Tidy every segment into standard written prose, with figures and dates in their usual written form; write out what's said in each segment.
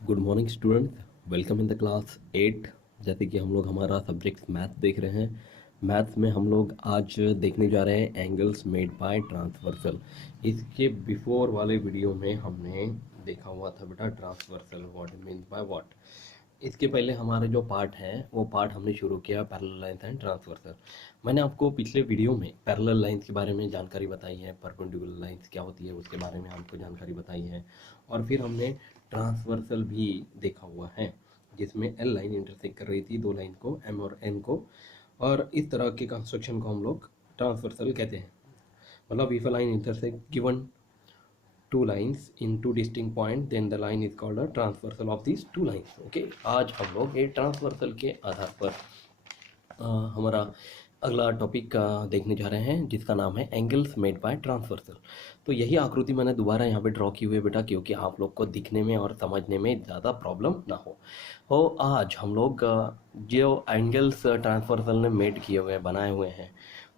Good morning student, welcome in the class 8। जैसे कि हम लोग हमारा सब्जेक्ट मैथ देख रहे हैं। मैथ्स में हम लोग आज देखने जा रहे हैं एंगल्स मेड बाय ट्रांसवर्सल। इसके बिफोर वाले वीडियो में हमने देखा हुआ था बेटा transversal what means by what. इसके पहले हमारे जो पार्ट है वो पार्ट हमने शुरू किया पैरेलल लाइंस एंड ट्रांसवर्सल। मैंने आपको पिछले वीडियो में पैरेलल लाइंस के बारे में जानकारी बताई है, परपेंडिकुलर लाइंस क्या होती है उसके बारे में आपको जानकारी बताई है, और फिर हमने ट्रांसवर्सल भी देखा हुआ है जिसमें एल लाइन इंटरसेक्ट कर रही थी दो लाइन को, एम और एन को, और इस तरह के कंस्ट्रक्शन को हम लोग ट्रांसवर्सल कहते हैं। मतलब if a line intersect given two lines in two distinct point then the line is called a transversal of these two lines। Okay, आज हम लोग ये ट्रांसवर्सल के आधार पर हमारा अगला टॉपिक देखने जा रहे हैं जिसका नाम है एंगल्स मेड बाय ट्रांसवर्सल। तो यही आकृति मैंने दोबारा यहाँ पे ड्रॉ की हुई है बेटा, क्योंकि आप लोग को दिखने में और समझने में ज़्यादा प्रॉब्लम ना हो आज हम लोग जो एंगल्स ट्रांसवर्सल ने मेड किए हुए बनाए हुए हैं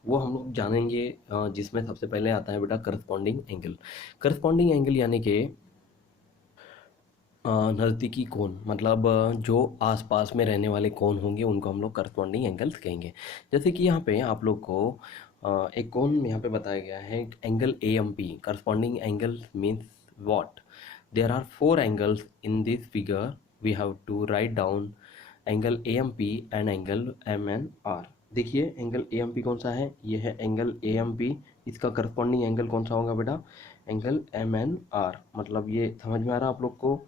वो हम लोग जानेंगे, जिसमें सबसे पहले आता है बेटा करस्पॉन्डिंग एंगल। करस्पॉन्डिंग एंगल यानी कि नज़दीकी कोण, मतलब जो आसपास में रहने वाले कोण होंगे उनको हम लोग करस्पॉन्डिंग एंगल्स कहेंगे। जैसे कि यहाँ पे आप लोग को एक कोण यहाँ पे बताया गया है, angle A M P. Corresponding angle means what? There are four angles in this figure, we have to write down angle A M P and angle M N R. देखिए एंगल ए एम पी कौन सा है, ये है angle A M P. इसका corresponding angle कौन सा होगा बेटा? Angle M N R. मतलब ये समझ में आ रहा है आप लोग को?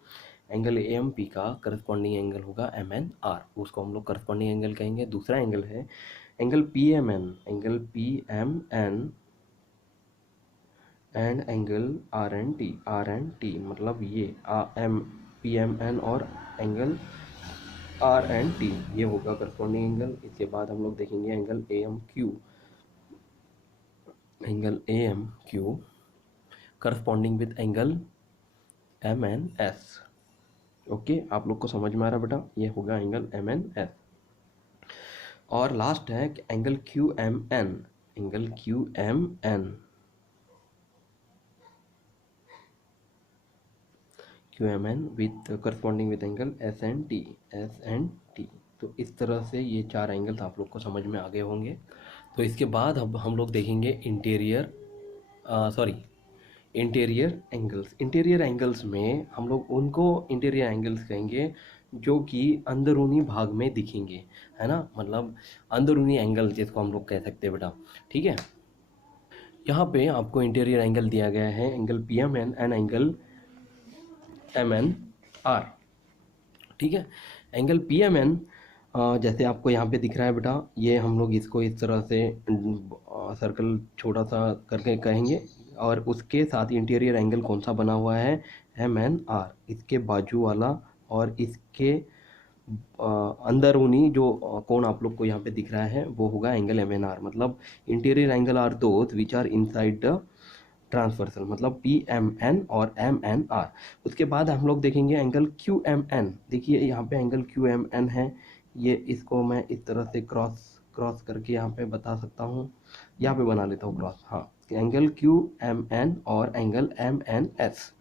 एंगल ए एम पी का करस्पॉन्डिंग एंगल होगा एम एन आर, उसको हम लोग करस्पॉन्डिंग एंगल कहेंगे। दूसरा एंगल है angle P M N, angle P M N and angle R N T. मतलब ये एम पी एम एन और एंगल आर एंड टी, ये होगा करस्पॉन्डिंग एंगल। इसके बाद हम लोग देखेंगे angle A M Q, angle A M Q corresponding with angle M N S. Okay, आप लोग को समझ में आ रहा बेटा? ये होगा एंगल एम एन एस। और लास्ट है angle Q M N, angle Q M N, Q M N with corresponding with angle S N T, S N T. तो इस तरह से ये चार एंगल्स आप लोग को समझ में आ गए होंगे। तो इसके बाद अब हम लोग देखेंगे इंटीरियर एंगल्स। इंटीरियर एंगल्स में हम लोग उनको इंटीरियर एंगल्स कहेंगे जो कि अंदरूनी भाग में दिखेंगे, है ना? मतलब अंदरूनी एंगल जिसको हम लोग कह सकते हैं बेटा। ठीक है, यहाँ पे आपको इंटीरियर एंगल दिया गया है, angle P M N and angle M N R. ठीक है, एंगल पी एम एन जैसे आपको यहाँ पे दिख रहा है बेटा, ये हम लोग इसको इस तरह से सर्कल छोटा सा करके कहेंगे, और उसके साथ इंटीरियर एंगल कौन सा बना हुआ है? M N R. इसके बाजू वाला और इसके अंदरूनी जो कोण आप लोग को यहाँ पे दिख रहा है वो होगा एंगल एम एन आर। मतलब interior angle are those which are inside the transversal, मतलब पी एम एन और एम एन आर। उसके बाद हम लोग देखेंगे एंगल क्यू एम एन। देखिए यहाँ पे एंगल क्यू एम एन है, ये इसको मैं इस तरह से क्रॉस क्रॉस करके यहाँ पे बता सकता हूँ, यहाँ पे बना लेता हूँ क्रॉस। हाँ, एंगल क्यू एम एन और एंगल एम एन एस।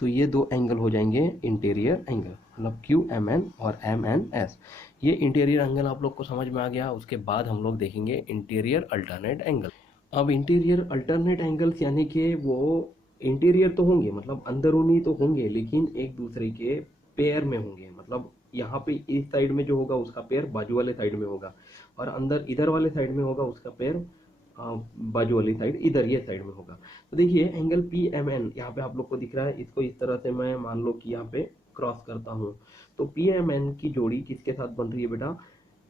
तो ये दो एंगल हो जाएंगे इंटीरियर एंगल, मतलब क्यू एम एन और एम एन एस। ये इंटीरियर एंगल आप लोग को समझ में आ गया। उसके बाद हम लोग देखेंगे इंटीरियर अल्टरनेट एंगल। अब इंटीरियर अल्टरनेट एंगल्स यानी कि वो इंटीरियर तो होंगे, मतलब अंदरूनी तो होंगे, लेकिन एक दूसरे के पेयर में होंगे। मतलब यहाँ पे इस साइड में जो होगा उसका पेयर बाजू वाले साइड में होगा, और अंदर इधर वाले साइड में होगा उसका पेयर बाजू वाली साइड इधर ये साइड में होगा। तो देखिए एंगल पी एम एन यहाँ पे आप लोग को दिख रहा है, इसको इस तरह से मैं मान लो कि यहाँ पे क्रॉस करता हूँ, तो पी एम एन की जोड़ी किसके साथ बन रही है बेटा?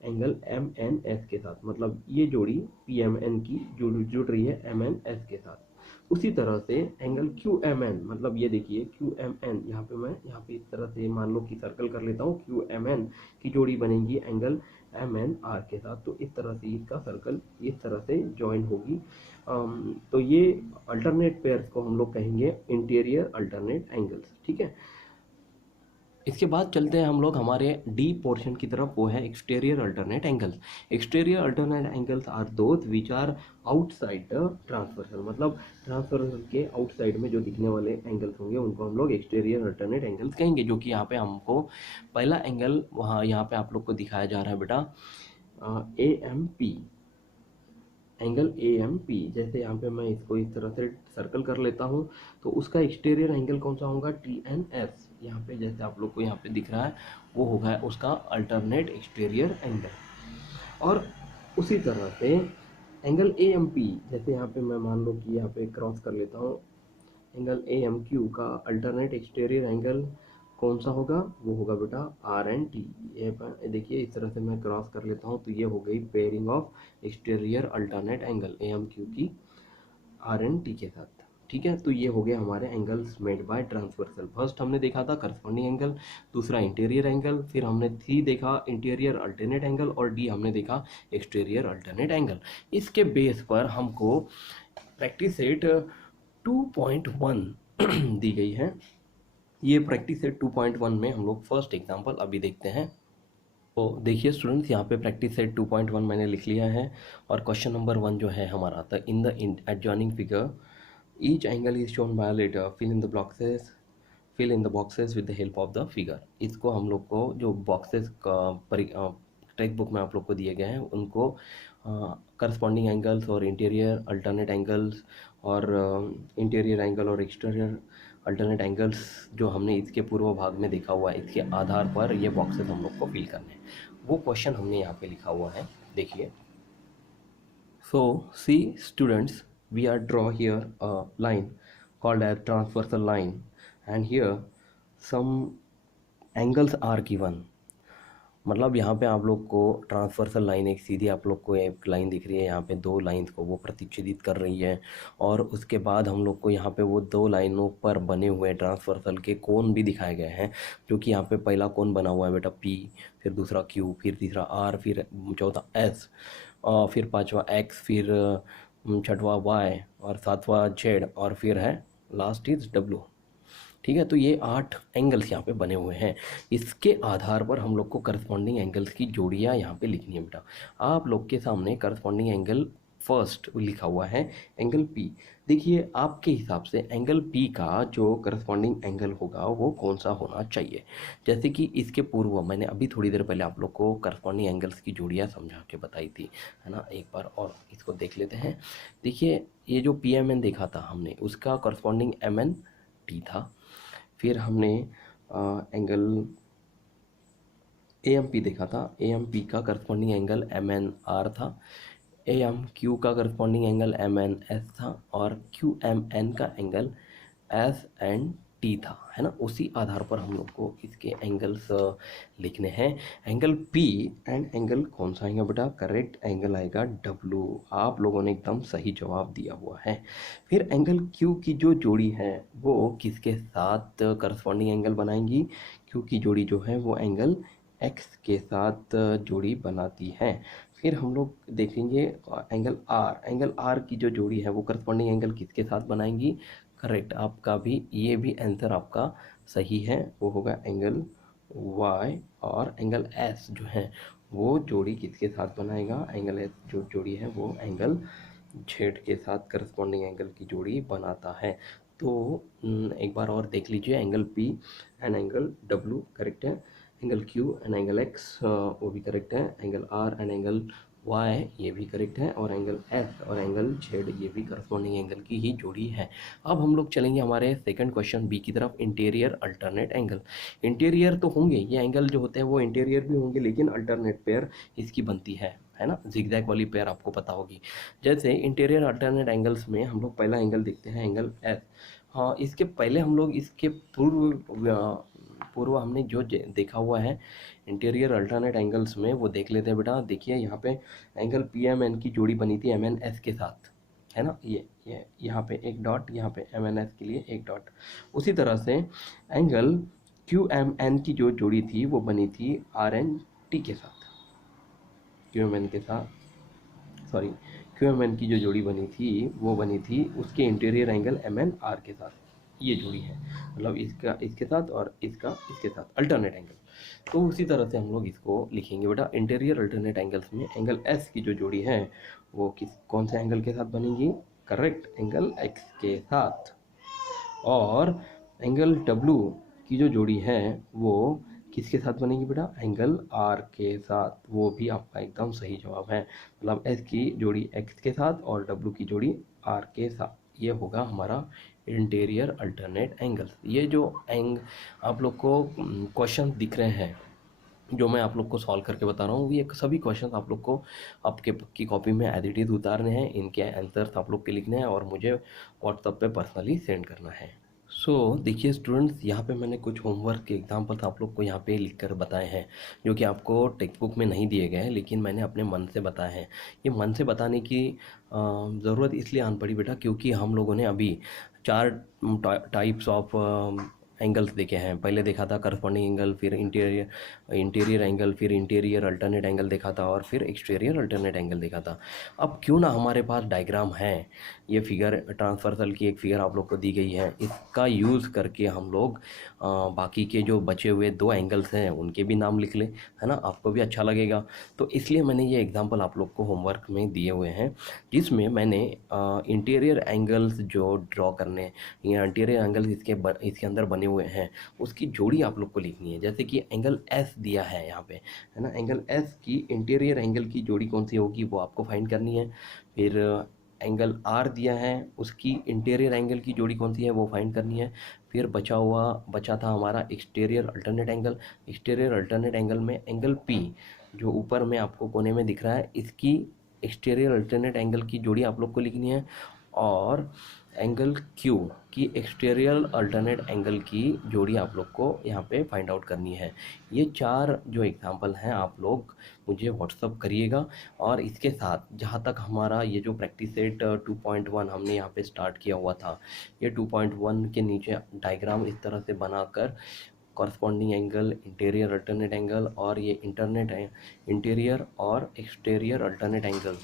एंगल एम एन एस के साथ। मतलब ये जोड़ी पी एम एन की जुड़ रही है एम एन एस के साथ। उसी तरह से एंगल क्यू एम एन, मतलब ये देखिए क्यू एम एन, यहाँ पे मैं यहाँ पे इस तरह से मान लो कि सर्कल कर लेता हूँ, क्यू एम एन की जोड़ी बनेगी एंगल एम एन आर के साथ। तो इस तरह से इसका सर्कल इस तरह से ज्वाइन होगी। तो ये अल्टरनेट पेयर्स को हम लोग कहेंगे इंटीरियर अल्टरनेट एंगल्स। ठीक है, इसके बाद चलते हैं हम लोग हमारे डी पोर्शन की तरफ, वो है exterior alternate angles. Exterior alternate angles are those which are outside the transversal, मतलब ट्रांसवर्सल के आउटसाइड में जो दिखने वाले एंगल्स होंगे उनको हम लोग एक्सटीरियर अल्टरनेट एंगल्स कहेंगे। जो कि यहाँ पे हमको पहला एंगल वहाँ यहाँ पे आप लोग को दिखाया जा रहा है बेटा, A M P, angle A M P. जैसे यहाँ पे मैं इसको इस तरह से सर्कल कर लेता हूँ, तो उसका एक्सटीरियर एंगल कौन सा होगा, टी एन एस। यहाँ पे जैसे आप लोग को यहाँ पे दिख रहा है वो होगा उसका अल्टरनेट एक्सटीरियर एंगल। और उसी तरह से एंगल ए एम पी, जैसे यहाँ पे मैं मान लो कि यहाँ पे क्रॉस कर लेता हूँ, एंगल ए एम क्यू का अल्टरनेट एक्सटीरियर एंगल कौन सा होगा, वो होगा बेटा आर एन टी। ये देखिए इस तरह से मैं क्रॉस कर लेता हूँ, तो ये हो गई pairing of exterior alternate angle A M Q की आर एन टी के साथ। ठीक है, तो ये हो गया हमारे angles made by transversal. First हमने देखा था करस्पॉन्डिंग एंगल, दूसरा इंटीरियर एंगल, फिर हमने सी देखा इंटीरियर अल्टरनेट एंगल, और डी हमने देखा एक्सटीरियर अल्टरनेट एंगल। इसके बेस पर हमको प्रैक्टिस सेट 2.1 दी गई है। ये प्रैक्टिस सेट 2.1 में हम लोग फर्स्ट एग्जांपल अभी देखते हैं। तो देखिए स्टूडेंट्स, यहाँ पे प्रैक्टिस सेट 2.1 मैंने लिख लिया है, और क्वेश्चन नंबर 1 जो है हमारा था, in the adjoining figure each angle is shown by letter, fill in the boxes with the help of the figure. इसको हम लोग को जो बॉक्सेस का टेक्स्ट बुक में आप लोग को दिए गए हैं उनको करस्पॉन्डिंग एंगल्स और इंटीरियर अल्टरनेट एंगल्स और इंटीरियर एंगल और एक्सटीरियर अल्टरनेट एंगल्स जो हमने इसके पूर्व भाग में देखा हुआ है, इसके आधार पर ये बॉक्सेस हम लोग को फिल करने हैं। वो क्वेश्चन हमने यहाँ पे लिखा हुआ है, देखिए। So see students, we are draw here a line called as transversal line, and here some angles are given। मतलब यहाँ पे आप लोग को ट्रांसवर्सल लाइन, एक सीधी आप लोग को एक लाइन दिख रही है, यहाँ पे दो लाइंस को वो प्रतिच्छेदित कर रही है, और उसके बाद हम लोग को यहाँ पे वो दो लाइनों पर बने हुए ट्रांसवर्सल के कोण भी दिखाए गए हैं। जो कि यहाँ पे पहला कोण बना हुआ है बेटा पी, फिर दूसरा क्यू, फिर तीसरा आर, फिर चौथा एस, फिर पांचवा एक्स, फिर छठवा वाई, और सातवां जेड, और फिर है लास्ट इज डब्ल्यू। ठीक है, तो ये 8 एंगल्स यहाँ पे बने हुए हैं। इसके आधार पर हम लोग को करस्पॉन्डिंग एंगल्स की जोड़ियाँ यहाँ पे लिखनी है बेटा। आप लोग के सामने करस्पॉन्डिंग एंगल फर्स्ट लिखा हुआ है एंगल पी। देखिए आपके हिसाब से एंगल पी का जो करस्पॉन्डिंग एंगल होगा वो कौन सा होना चाहिए। जैसे कि इसके पूर्व मैंने अभी थोड़ी देर पहले आप लोग को करस्पॉन्डिंग एंगल्स की जोड़ियाँ समझा के बताई थी, है ना। एक बार और इसको देख लेते हैं। देखिए ये जो पी एम एन देखा था हमने, उसका करस्पॉन्डिंग एम एन टी था। फिर हमने एंगल ए एम पी देखा था, ए एम पी का corresponding angle M N R था, ए एम क्यू का corresponding angle M N S था, और क्यू एम एन का एंगल एस एन टी था, है ना। उसी आधार पर हम लोग को इसके एंगल्स लिखने हैं। एंगल पी एंड एंगल कौन सा आएगा बेटा, करेक्ट एंगल आएगा डब्लू। आप लोगों ने एकदम सही जवाब दिया हुआ है। फिर एंगल क्यू की जो जोड़ी है वो किसके साथ करस्पॉन्डिंग एंगल बनाएंगी, क्यू की जोड़ी जो है वो एंगल एक्स के साथ जोड़ी बनाती है। फिर हम लोग देखेंगे एंगल आर की जो जोड़ी है वो करस्पॉन्डिंग एंगल किसके साथ बनाएंगी, करेक्ट, आपका भी ये भी आंसर आपका सही है, वो होगा एंगल वाई। और एंगल एस जो है वो जोड़ी किसके साथ बनाएगा, एंगल एस जो जोड़ी है वो एंगल जेड के साथ करस्पॉन्डिंग एंगल की जोड़ी बनाता है। तो एक बार और देख लीजिए, angle P and angle W correct है, angle Q and angle X वो भी करेक्ट है, angle R and angle Y ये भी करेक्ट है, और एंगल एफ और एंगल जेड ये भी करस्पॉन्डिंग एंगल की ही जोड़ी है। अब हम लोग चलेंगे हमारे सेकंड क्वेश्चन बी की तरफ, इंटीरियर अल्टरनेट एंगल। इंटीरियर तो होंगे ये एंगल जो होते हैं वो इंटीरियर भी होंगे, लेकिन अल्टरनेट पेयर इसकी बनती है ना, जिगजैग वाली पेयर आपको पता होगी। जैसे इंटीरियर अल्टरनेट एंगल्स में हम लोग पहला एंगल देखते हैं एंगल एस। हाँ, इसके पहले हम लोग इसके पूर्व हमने जो देखा हुआ है इंटीरियर अल्टरनेट एंगल्स में वो देख लेते हैं बेटा। देखिए यहाँ पे एंगल पी एम एन की जोड़ी बनी थी एम एन एस के साथ, है ना। ये यहाँ पे एक डॉट, यहाँ पे एम एन एस के लिए एक डॉट। उसी तरह से एंगल क्यू एम एन की जो जोड़ी थी वो बनी थी आर एन टी के साथ, क्यू एम एन के साथ, सॉरी क्यू एम एन की जो जोड़ी बनी थी वो बनी थी उसके interior angle M N R के साथ। ये जोड़ी है, मतलब इसका इसके साथ और इसका इसके साथ अल्टरनेट एंगल। तो उसी तरह से हम लोग इसको लिखेंगे बेटा। इंटीरियर अल्टरनेट एंगल्स में एंगल एस की जो जोड़ी है वो कौन से एंगल के साथ बनेगी? करेक्ट, एंगल एक्स के साथ। और एंगल डब्ल्यू की जो जोड़ी है वो किसके साथ बनेगी बेटा? एंगल आर के साथ। वो भी आपका एकदम सही जवाब है, मतलब एस की जोड़ी एक्स के साथ और डब्ल्यू की जोड़ी आर के साथ। ये होगा हमारा इंटीरियर अल्टरनेट एंगल्स। ये जो आप लोग को क्वेश्चन दिख रहे हैं जो मैं आप लोग को सॉल्व करके बता रहा हूँ, ये सभी क्वेश्चन आप लोग को आपके की कॉपी में एज इट इज़ उतारने हैं, इनके आंसर्स आप लोग के लिखने हैं और मुझे व्हाट्सएप पे पर्सनली सेंड करना है। देखिए स्टूडेंट्स, यहाँ पे मैंने कुछ होमवर्क के एग्जाम्पल्स आप लोग को यहाँ पे लिख कर बताए हैं जो कि आपको टेक्स्ट बुक में नहीं दिए गए हैं, लेकिन मैंने अपने मन से बताए हैं। ये मन से बताने की ज़रूरत इसलिए आन पड़ी बेटा क्योंकि हम लोगों ने अभी 4 टाइप्स ऑफ एंगल्स देखे हैं। पहले देखा था करस्पॉन्डिंग एंगल, फिर इंटीरियर एंगल, फिर इंटीरियर अल्टरनेट एंगल देखा था और फिर एक्सटीरियर अल्टरनेट एंगल देखा था। अब क्यों ना हमारे पास डायग्राम है, ये फिगर ट्रांसवर्सल की एक फिगर आप लोग को दी गई है, इसका यूज़ करके हम लोग बाकी के जो बचे हुए 2 एंगल्स हैं उनके भी नाम लिख लें, है ना, आपको भी अच्छा लगेगा। तो इसलिए मैंने ये एग्जांपल आप लोग को होमवर्क में दिए हुए हैं जिसमें मैंने इंटीरियर एंगल्स जो ड्रॉ करने या इंटीरियर एंगल्स इसके अंदर बने हुए हैं उसकी जोड़ी आप लोग को लिखनी है। जैसे कि एंगल एस दिया है यहाँ पे, है ना, एंगल एस की इंटीरियर एंगल की जोड़ी कौन सी होगी वो आपको फाइंड करनी है। फिर एंगल आर दिया है, उसकी इंटीरियर एंगल की जोड़ी कौन सी है वो फाइंड करनी है। फिर बचा था हमारा exterior alternate angle. Exterior alternate angle में एंगल पी जो ऊपर में आपको कोने में दिख रहा है, इसकी एक्सटीरियर अल्टरनेट एंगल की जोड़ी आप लोग को लिखनी है। और एंगल क्यू की एक्सटीरियर अल्टरनेट एंगल की जोड़ी आप लोग को यहाँ पे फाइंड आउट करनी है। ये 4 जो एग्जांपल हैं आप लोग मुझे व्हाट्सअप करिएगा। और इसके साथ जहाँ तक हमारा ये जो प्रैक्टिस सेट 2.1 हमने यहाँ पे स्टार्ट किया हुआ था, ये 2.1 के नीचे डायग्राम इस तरह से बनाकर corresponding angle, interior alternate angle और ये इंटीरियर और एक्सटीरियर अल्टरनेट एंगल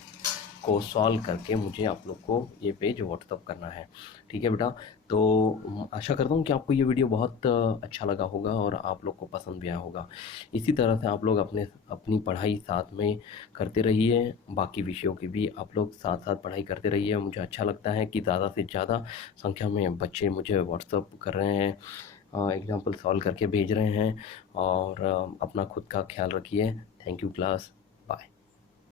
को सॉल्व करके मुझे आप लोग को ये पेज व्हाट्सअप करना है। ठीक है बेटा, तो आशा करता हूँ कि आपको ये वीडियो बहुत अच्छा लगा होगा और आप लोग को पसंद भी आया होगा। इसी तरह से आप लोग अपनी पढ़ाई साथ में करते रहिए, बाकी विषयों की भी आप लोग साथ साथ पढ़ाई करते रहिए। मुझे अच्छा लगता है कि ज़्यादा से ज़्यादा संख्या में बच्चे मुझे व्हाट्सअप कर रहे हैं, एग्जाम्पल सॉल्व करके भेज रहे हैं। और अपना खुद का ख्याल रखिए। Thank you class.